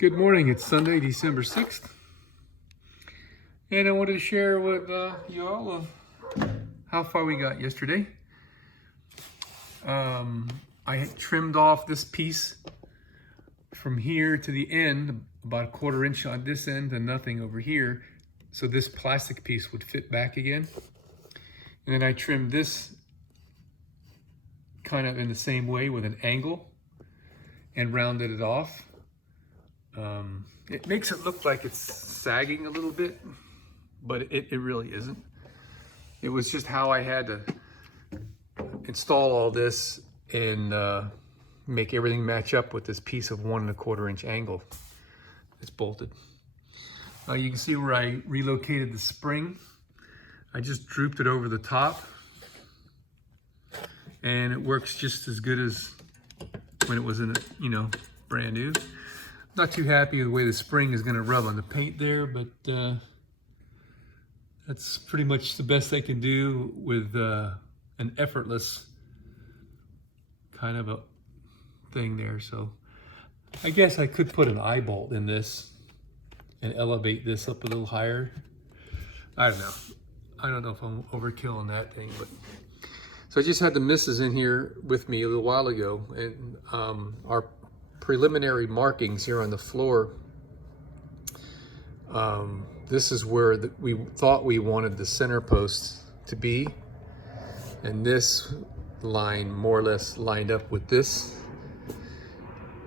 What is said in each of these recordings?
Good morning, it's Sunday, December 6th, and I wanted to share with you all of how far we got yesterday. I had trimmed off this piece from here to the end, about a 1/4 inch on this end and nothing over here, so this plastic piece would fit back again. And then I trimmed this kind of in the same way with an angle and rounded it off. It makes it look like it's sagging a little bit, but it really isn't. It was just how I had to install all this and make everything match up with this piece of 1 1/4 inch angle. It's bolted. You can see where I relocated the spring. I just drooped it over the top, and it works just as good as when it was in, brand new. Not too happy with the way the spring is going to rub on the paint there, but that's pretty much the best I can do with an effortless kind of a thing there. So I guess I could put an eye bolt in this and elevate this up a little higher. I don't know. I don't know if I'm overkill on that thing, but so I just had the missus in here with me a little while ago, and our preliminary markings here on the floor. This is where we thought we wanted the center post to be, and this line more or less lined up with this,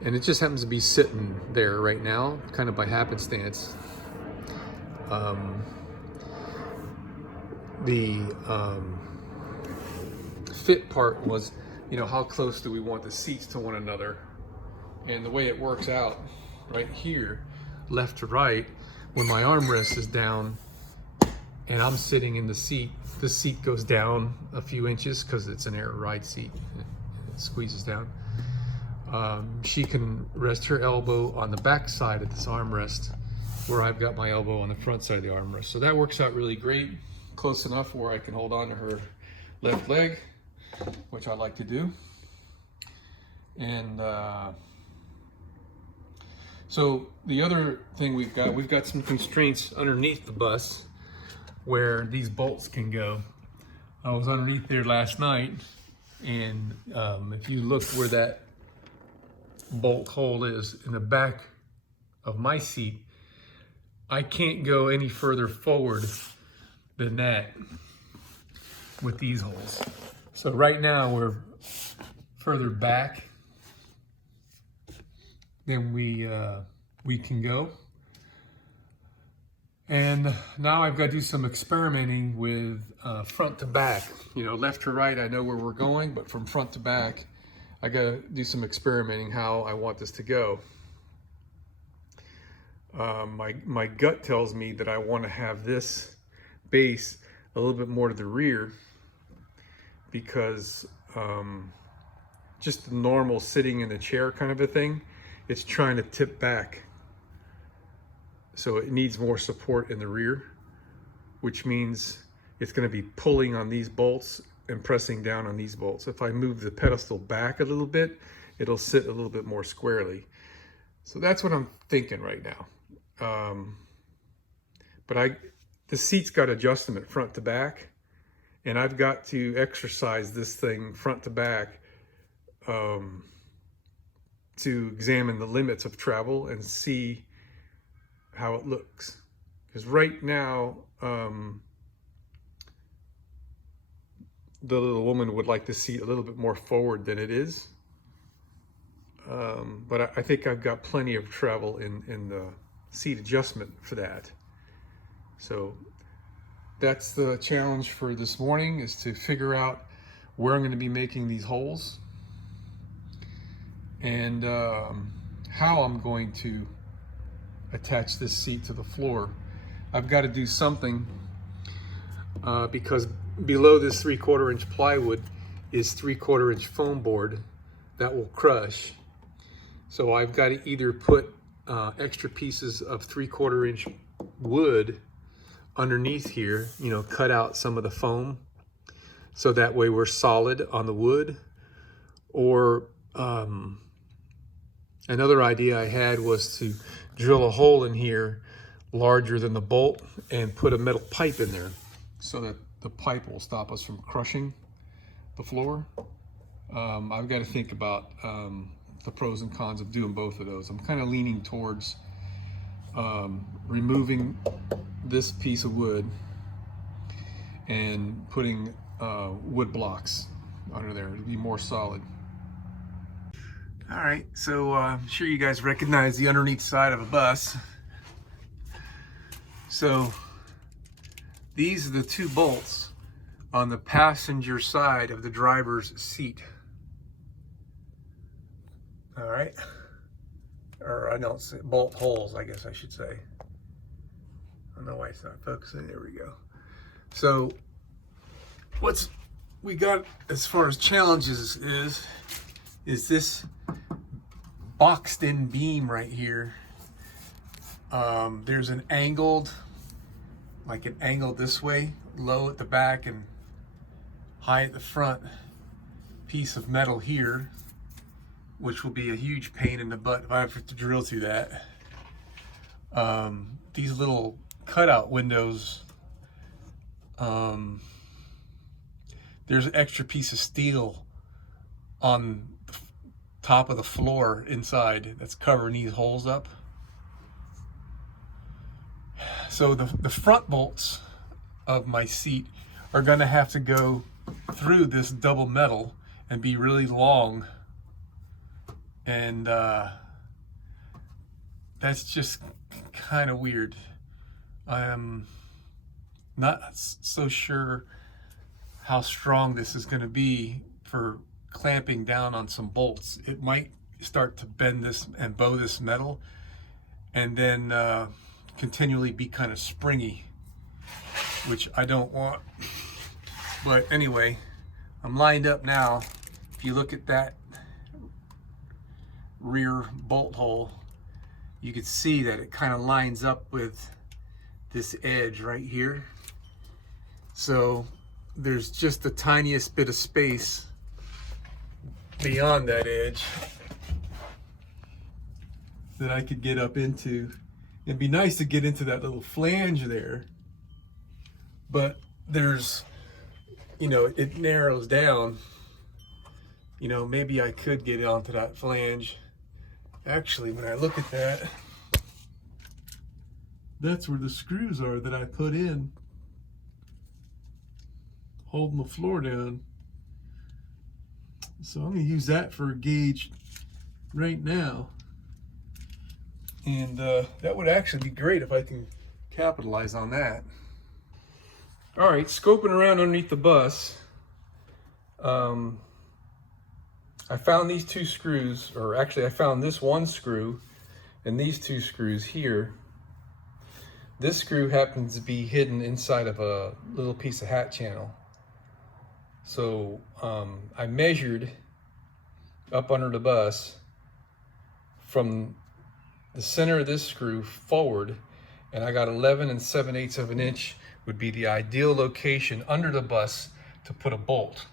and it just happens to be sitting there right now, kind of by happenstance. The fit part was, how close do we want the seats to one another? And the way it works out right here, left to right, when my armrest is down and I'm sitting in the seat, this seat goes down a few inches because it's an air ride seat. It squeezes down. She can rest her elbow on the back side of this armrest, where I've got my elbow on the front side of the armrest. So that works out really great, close enough where I can hold on to her left leg, which I like to do. And so the other thing we've got some constraints underneath the bus where these bolts can go. I was underneath there last night, and if you look where that bolt hole is in the back of my seat, I can't go any further forward than that with these holes. So right now we're further back than we can go. And now I've got to do some experimenting with front to back. Left to right, I know where we're going, but from front to back, I got to do some experimenting how I want this to go. My gut tells me that I want to have this base a little bit more to the rear, because just the normal sitting in the chair kind of a thing, it's trying to tip back. So it needs more support in the rear, which means it's going to be pulling on these bolts and pressing down on these bolts. If I move the pedestal back a little bit, it'll sit a little bit more squarely. So that's what I'm thinking right now. But the seat's got adjustment front to back, and I've got to exercise this thing front to back to examine the limits of travel and see how it looks. Because right now, the little woman would like the seat a little bit more forward than it is. But I think I've got plenty of travel in the seat adjustment for that. So that's the challenge for this morning, is to figure out where I'm going to be making these holes, and how I'm going to attach this seat to the floor. I've got to do something because below this 3/4 inch plywood is 3/4 inch foam board that will crush. So I've got to either put extra pieces of 3/4 inch wood underneath here, cut out some of the foam so that way we're solid on the wood, or Another idea I had was to drill a hole in here larger than the bolt and put a metal pipe in there so that the pipe will stop us from crushing the floor. I've got to think about the pros and cons of doing both of those. I'm kind of leaning towards removing this piece of wood and putting wood blocks under there to be more solid. All right, so I'm sure you guys recognize the underneath side of a bus. So these are the two bolts on the passenger side of the driver's seat. All right, or I don't say bolt holes, I guess I should say. I don't know why it's not focusing. There we go. So what's we got as far as challenges is this boxed in beam right here. There's an angled, like an angle this way, low at the back and high at the front piece of metal here, which will be a huge pain in the butt if I have to drill through that. These little cutout windows, there's an extra piece of steel on the top of the floor inside that's covering these holes up. So the front bolts of my seat are gonna have to go through this double metal and be really long. And that's just kind of weird. I'm not so sure how strong this is going to be for clamping down on some bolts. It might start to bend this and bow this metal and then continually be kind of springy, which I don't want. But anyway, I'm lined up now. If you look at that rear bolt hole, you can see that it kind of lines up with this edge right here. So there's just the tiniest bit of space beyond that edge that I could get up into. It'd be nice to get into that little flange there, but there's, you know, it narrows down. You know, maybe I could get onto that flange. Actually, when I look at that, that's where the screws are that I put in, holding the floor down. So I'm gonna use that for a gauge right now. And that would actually be great if I can capitalize on that. All right, scoping around underneath the bus, I found these two screws, or actually I found this one screw and these two screws here. This screw happens to be hidden inside of a little piece of hat channel. So I measured up under the bus from the center of this screw forward, and I got 11 7/8 of an inch would be the ideal location under the bus to put a bolt.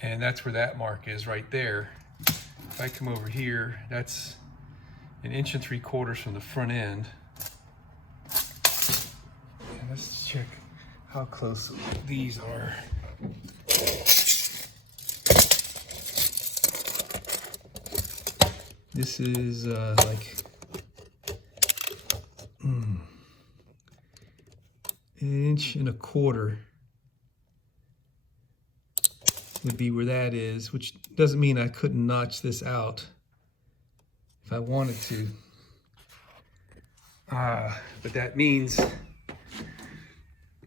And that's where that mark is right there. If I come over here, that's 1 3/4 inches from the front end. And let's check how close these are. This is like 1 1/4 inches would be where that is, which doesn't mean I couldn't notch this out if I wanted to. But that means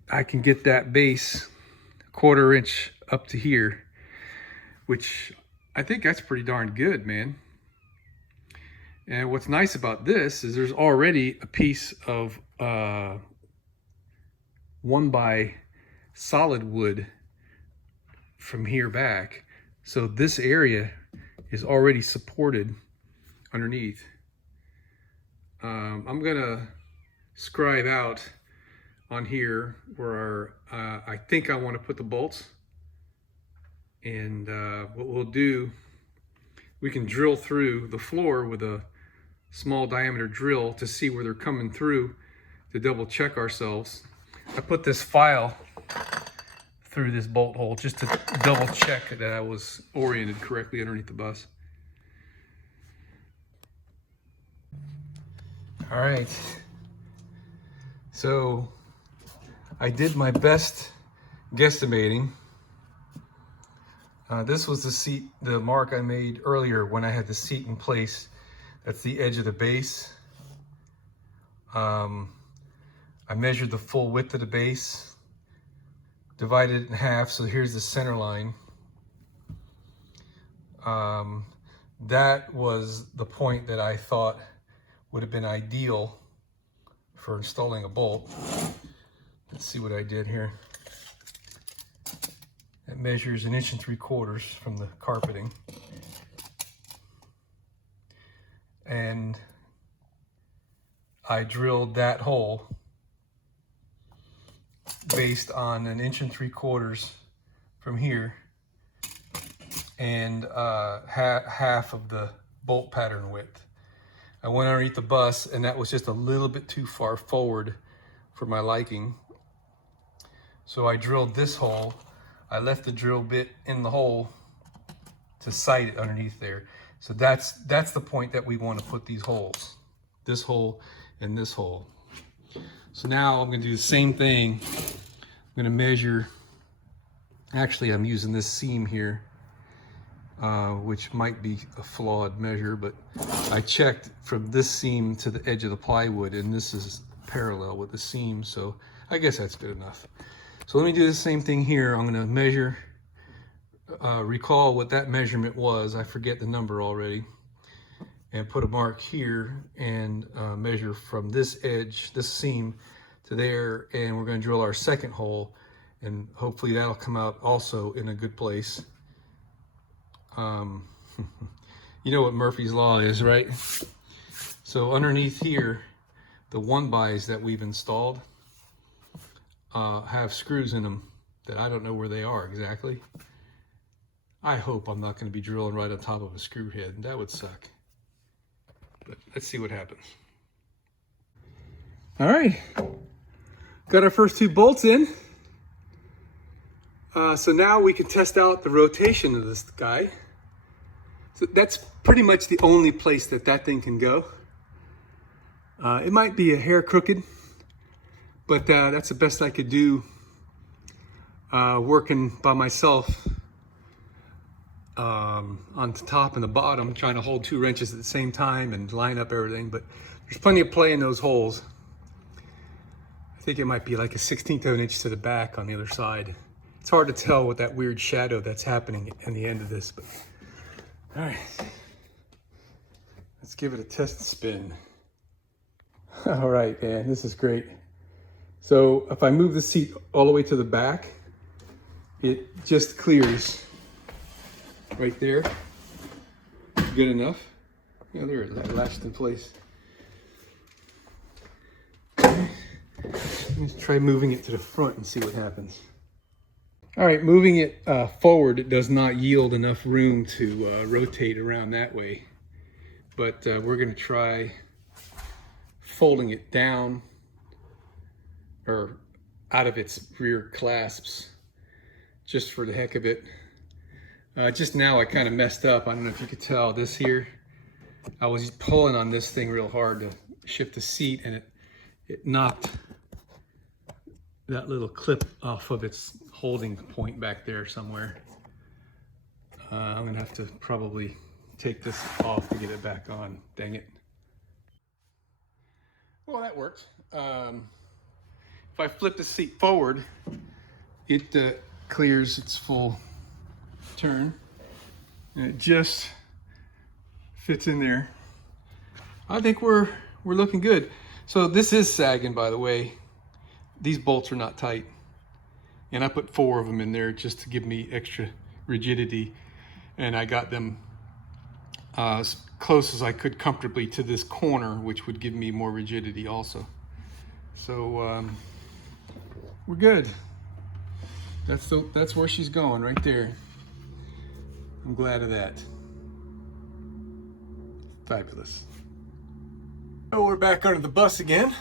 I can get that base 1/4 inch up to here, which I think that's pretty darn good, man. And what's nice about this is there's already a piece of 1x solid wood from here back. So this area is already supported underneath. I'm gonna scribe out on here where I think I want to put the bolts. And what we'll do, we can drill through the floor with a small diameter drill to see where they're coming through, to double check ourselves. I put this file through this bolt hole just to double check that I was oriented correctly underneath the bus. All right, so I did my best guesstimating. This was the seat, the mark I made earlier when I had the seat in place. That's the edge of the base. I measured the full width of the base, divided it in half, so here's the center line. That was the point that I thought would have been ideal for installing a bolt. Let's see what I did here. It measures 1 3/4 inches from the carpeting. And I drilled that hole based on 1 3/4 inches from here and half of the bolt pattern width. I went underneath the bus, and that was just a little bit too far forward for my liking. So I drilled this hole. I left the drill bit in the hole to sight it underneath there. So that's the point that we want to put these holes. This hole and this hole. So now I'm going to do the same thing. I'm going to measure, actually I'm using this seam here, which might be a flawed measure, but I checked from this seam to the edge of the plywood, and this is parallel with the seam, so I guess that's good enough. So let me do the same thing here. I'm going to measure, recall what that measurement was. I forget the number already. And put a mark here and measure from this edge, this seam, to there, and we're going to drill our second hole, and hopefully that'll come out also in a good place. You know what Murphy's Law is, right? So underneath here, the 1-bys that we've installed have screws in them that I don't know where they are exactly. I hope I'm not going to be drilling right on top of a screw head. That would suck. But let's see what happens. All right, got our first 2 bolts in. So now we can test out the rotation of this guy. So that's pretty much the only place that that thing can go. It might be a hair crooked, but that's the best I could do working by myself on the top and the bottom, trying to hold 2 wrenches at the same time and line up everything. But there's plenty of play in those holes. I think it might be like a 1/16 of an inch to the back on the other side. It's hard to tell with that weird shadow that's happening in the end of this, but all right, let's give it a test spin. All right, man, this is great. So if I move the seat all the way to the back, it just clears right there. Good enough. Yeah, there it is, latched in place. Let's try moving it to the front and see what happens. All right, moving it forward, it does not yield enough room to rotate around that way. But we're going to try folding it down or out of its rear clasps just for the heck of it. Just now I kind of messed up. I don't know if you could tell this here. I was pulling on this thing real hard to shift the seat, and it knocked that little clip off of its holding point back there somewhere. I'm gonna have to probably take this off to get it back on. Dang it. Well, that worked. If I flip the seat forward, it clears its full turn, and it just fits in there. I think we're looking good. So this is sagging, by the way. These bolts are not tight, and I put 4 of them in there just to give me extra rigidity, and I got them as close as I could comfortably to this corner, which would give me more rigidity also. So we're good. That's where she's going, right there. I'm glad of that. Fabulous. So we're back under the bus again.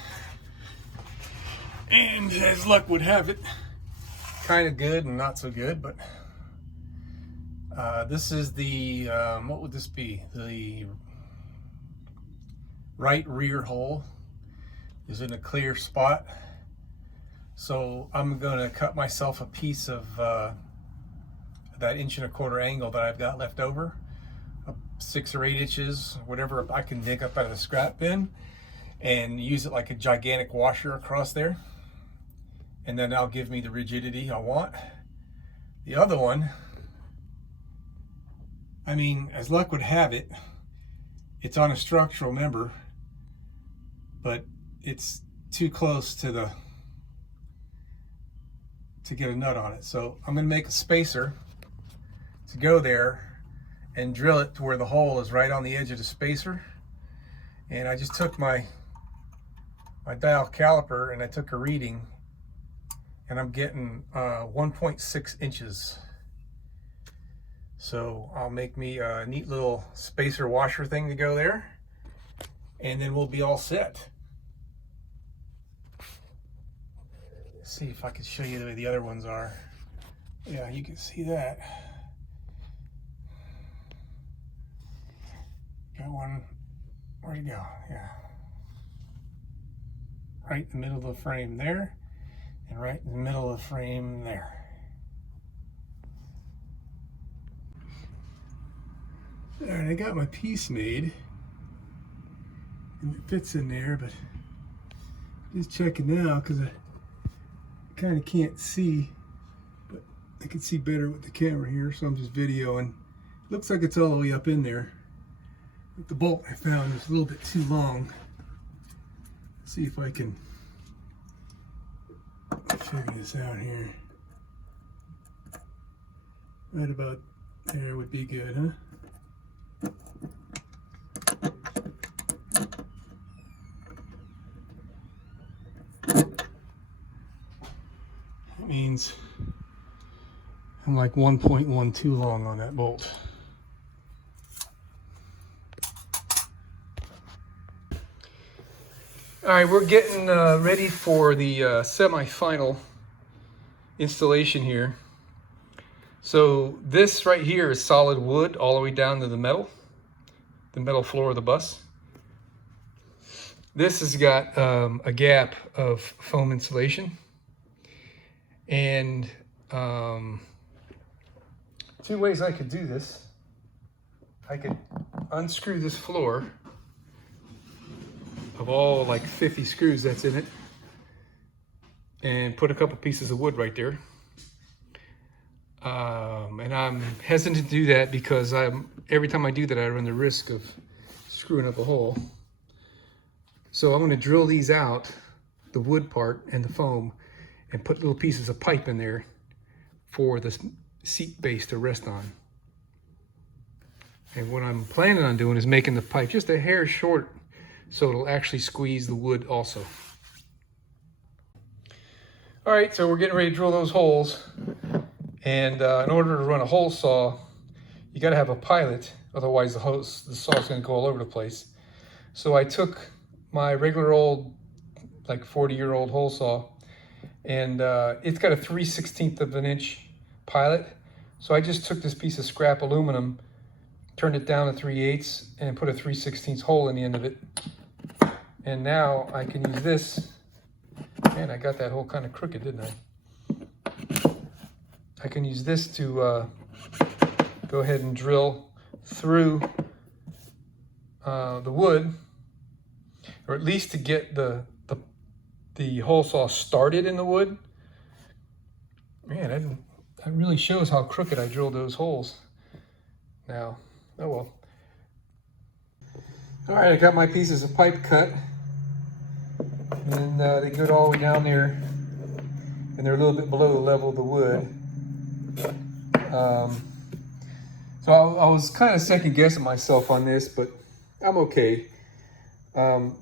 And as luck would have it, kind of good and not so good, but this is the, what would this be? The right rear hole is in a clear spot. So I'm gonna cut myself a piece of that 1.25 inch angle that I've got left over, 6 or 8 inches, whatever I can dig up out of the scrap bin, and use it like a gigantic washer across there. And then that'll give me the rigidity I want. The other one, I mean, as luck would have it, it's on a structural member, but it's too close to get a nut on it. So I'm gonna make a spacer to go there and drill it to where the hole is right on the edge of the spacer. And I just took my dial caliper and I took a reading, and I'm getting 1.6 inches. So I'll make me a neat little spacer washer thing to go there, and then we'll be all set. Let's see if I can show you the way the other ones are. Yeah, you can see that. Got one, where'd it go? Yeah. Right in the middle of the frame there, and right in the middle of the frame there. All right, I got my piece made, and it fits in there, but just checking now because I kind of can't see, but I can see better with the camera here, so I'm just videoing. Looks like it's all the way up in there. But the bolt I found is a little bit too long. Let's see if I can figure this out here. Right about there would be good, huh? That means I'm like 1.1 too long on that bolt. All right, we're getting ready for the semi-final installation here. So this right here is solid wood all the way down to the metal floor of the bus. This has got a gap of foam insulation. And 2 ways I could do this. I could unscrew this floor of all like 50 screws that's in it and put a couple pieces of wood right there. And I'm hesitant to do that because every time I do that I run the risk of screwing up a hole. So I'm going to drill these out, the wood part and the foam, and put little pieces of pipe in there for the seat base to rest on. And what I'm planning on doing is making the pipe just a hair short so it'll actually squeeze the wood also. All right, so we're getting ready to drill those holes. And in order to run a hole saw, you gotta have a pilot, otherwise the saw is gonna go all over the place. So I took my regular old, like 40-year-old hole saw, and it's got a 3/16 of an inch pilot. So I just took this piece of scrap aluminum, turned it down to 3/8, and put a 3/16 hole in the end of it. And now I can use this. Man, I got that hole kind of crooked, didn't I? I can use this to go ahead and drill through the wood, or at least to get the hole saw started in the wood. Man, that really shows how crooked I drilled those holes. Now, oh well. All right, I got my pieces of pipe cut, and they go all the way down there, and they're a little bit below the level of the wood. So I was kind of second guessing myself on this, but I'm okay.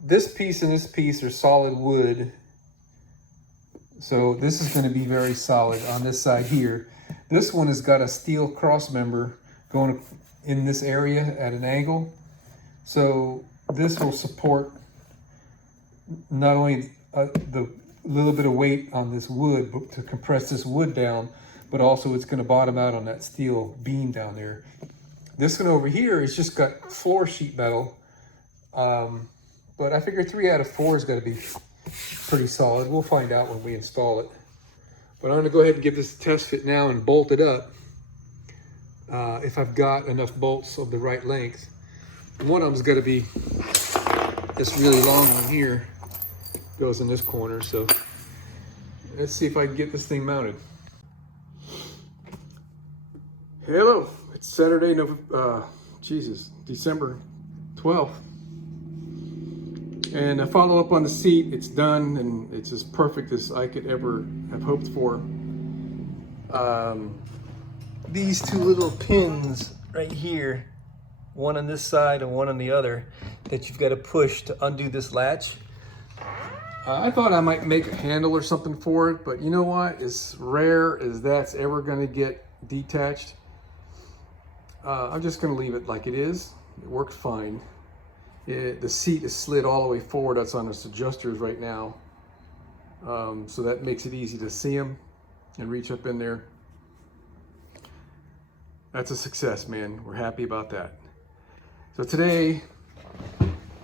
This piece and this piece are solid wood, so this is going to be very solid on this side here. This one has got a steel cross member going in this area at an angle, So this will support not only the little bit of weight on this wood but to compress this wood down, but also it's going to bottom out on that steel beam down there. This one over here is just got floor sheet metal, but I figure 3 out of 4 is going to be pretty solid. We'll find out when we install it. But I'm going to go ahead and give this a test fit now and bolt it up if I've got enough bolts of the right length. One of them's got to be this really long one here, goes in this corner. So let's see if I can get this thing mounted. Hello, it's Saturday, December 12th. And I follow up on the seat. It's done, and it's as perfect as I could ever have hoped for. These two little pins right here, one on this side and one on the other, that you've got to push to undo this latch. I thought I might make a handle or something for it, but you know what? As rare as that's ever going to get detached, I'm just going to leave it like it is. It worked fine. The seat is slid all the way forward. That's on its adjusters right now. So that makes it easy to see them and reach up in there. That's a success, man. We're happy about that. So today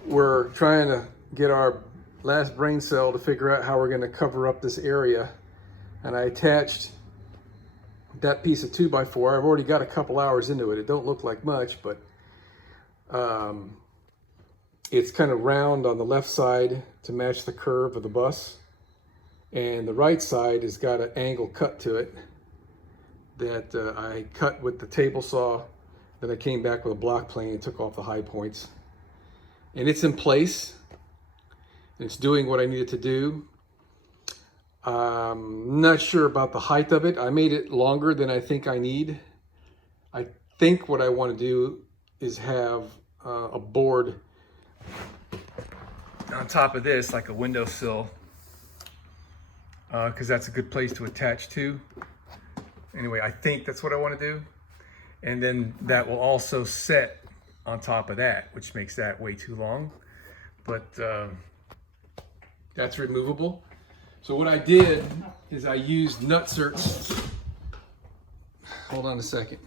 we're trying to get our last brain cell to figure out how we're going to cover up this area. And I attached that piece of 2x4. I've already got a couple hours into it. It don't look like much, but it's kind of round on the left side to match the curve of the bus. And the right side has got an angle cut to it that I cut with the table saw. Then I came back with a block plane and took off the high points. And it's in place. It's doing what I needed to do. Not sure about the height of it. I made it longer than I think I need. I think what I want to do is have a board on top of this, like a windowsill, because that's a good place to attach to. Anyway, I think that's what I want to do. And then that will also set on top of that, which makes that way too long. But that's removable. So what I did is I used nut certs. Hold on a second.